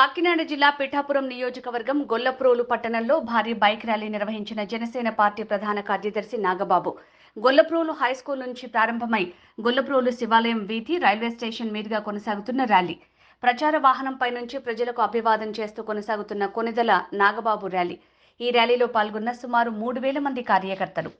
కాకినాడ జిల్లా పిఠాపురం నియోజకవర్గం గొల్లప్రోలు పట్టణంలో భారీ బైక్ ర్యాలీ నిర్వహించిన జనసేన పార్టీ ప్రధాన కార్యదర్శి నాగబాబు. గొల్లప్రోలు హైస్కూల్ నుంచి ప్రారంభమై గొల్లప్రోలు శివాలయం వీధి, రైల్వే స్టేషన్ మీదుగా కొనసాగుతున్న ర్యాలీ. ప్రచార వాహనంపై నుంచి ప్రజలకు అభివాదం చేస్తూ కొనసాగుతున్న కొనిదెల నాగబాబు ర్యాలీ. ఈ ర్యాలీలో పాల్గొన్న సుమారు 3,000 మంది కార్యకర్తలు.